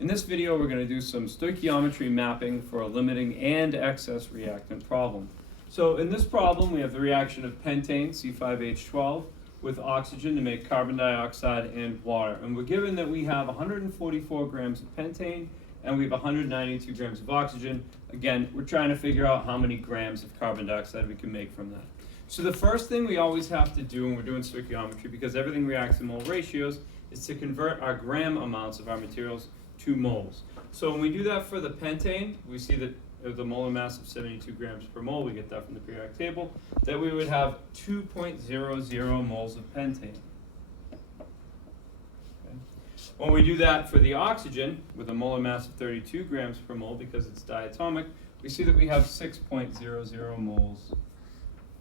In this video, we're going to do some stoichiometry mapping for a limiting and excess reactant problem. So in this problem, we have the reaction of pentane, C5H12, with oxygen to make carbon dioxide and water. And we're given that we have 144 grams of pentane and we have 192 grams of oxygen. Again, we're trying to figure out how many grams of carbon dioxide we can make from that. So the first thing we always have to do when we're doing stoichiometry, because everything reacts in mole ratios, is to convert our gram amounts of our materials to moles. So when we do that for the pentane, we see that the molar mass of 72 grams per mole, we get that from the periodic table, that we would have 2.00 moles of pentane. Okay. When we do that for the oxygen, with a molar mass of 32 grams per mole, because it's diatomic, we see that we have 6.00 moles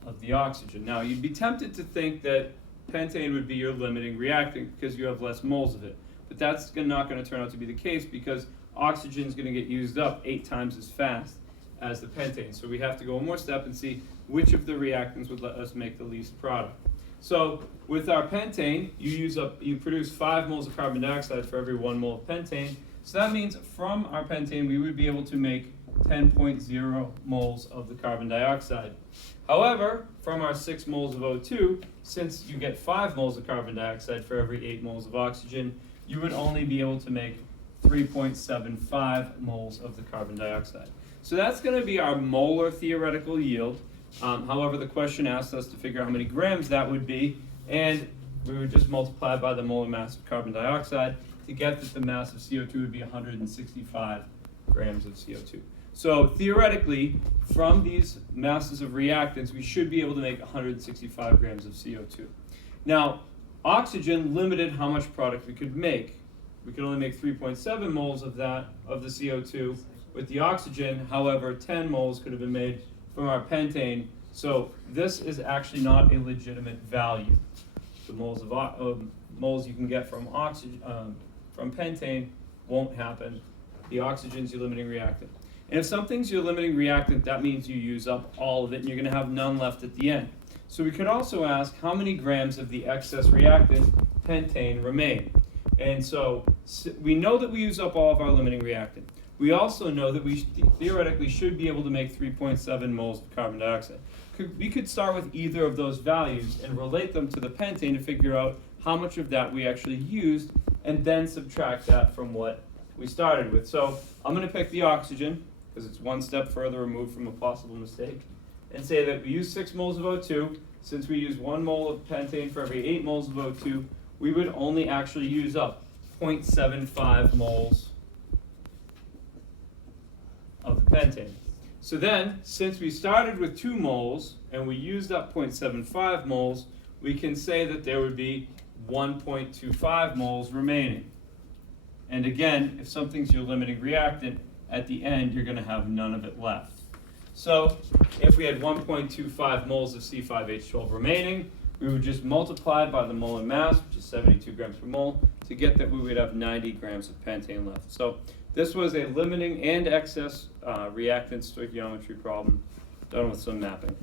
of the oxygen. Now, you'd be tempted to think that pentane would be your limiting reactant because you have less moles of it. But that's not going to turn out to be the case because oxygen is going to get used up 8 times as fast as the pentane. So we have to go one more step and see which of the reactants would let us make the least product. So with our pentane, you produce 5 moles of carbon dioxide for every 1 mole of pentane. So that means from our pentane, we would be able to make 10.0 moles of the carbon dioxide. However, from our 6 moles of O2, since you get 5 moles of carbon dioxide for every 8 moles of oxygen, you would only be able to make 3.75 moles of the carbon dioxide. So that's going to be our molar theoretical yield. However, the question asked us to figure out how many grams that would be, and we would just multiply by the molar mass of carbon dioxide to get that the mass of CO2 would be 165 grams of CO2. So theoretically, from these masses of reactants, we should be able to make 165 grams of CO2. Now, oxygen limited how much product we could make. We could only make 3.7 moles of that, of the CO2 with the oxygen. However, 10 moles could have been made from our pentane. So this is actually not a legitimate value. The moles of moles you can get from oxygen from pentane won't happen. The oxygen is your limiting reactant. And if something's your limiting reactant, that means you use up all of it and you're going to have none left at the end. So we could also ask how many grams of the excess reactant, pentane, remain. And so we know that we use up all of our limiting reactant. We also know that we theoretically should be able to make 3.7 moles of carbon dioxide. We could start with either of those values and relate them to the pentane to figure out how much of that we actually used and then subtract that from what we started with. So I'm going to pick the oxygen because it's one step further removed from a possible mistake, and say that we use 6 moles of O2. Since we use 1 mole of pentane for every 8 moles of O2, we would only actually use up 0.75 moles of the pentane. So then, since we started with 2 moles and we used up 0.75 moles, we can say that there would be 1.25 moles remaining. And again, if something's your limiting reactant, at the end you're going to have none of it left. So if we had 1.25 moles of C5H12 remaining, we would just multiply by the molar mass, which is 72 grams per mole, to get that we would have 90 grams of pentane left. So this was a limiting and excess reactant stoichiometry problem done with some mapping.